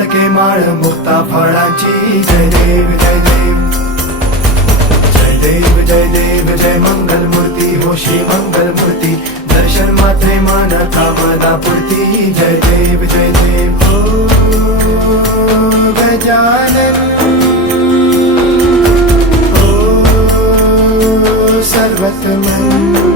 फळके माळ मुक्ता फळाची जय देव जय देव जय देव जय देव जय मंगल मूर्ती होशी मंगल मूर्ती दर्शन मात्रे मन कामना पूर्ती जय देव जय देव ओ गजानन ओ सर्वतमन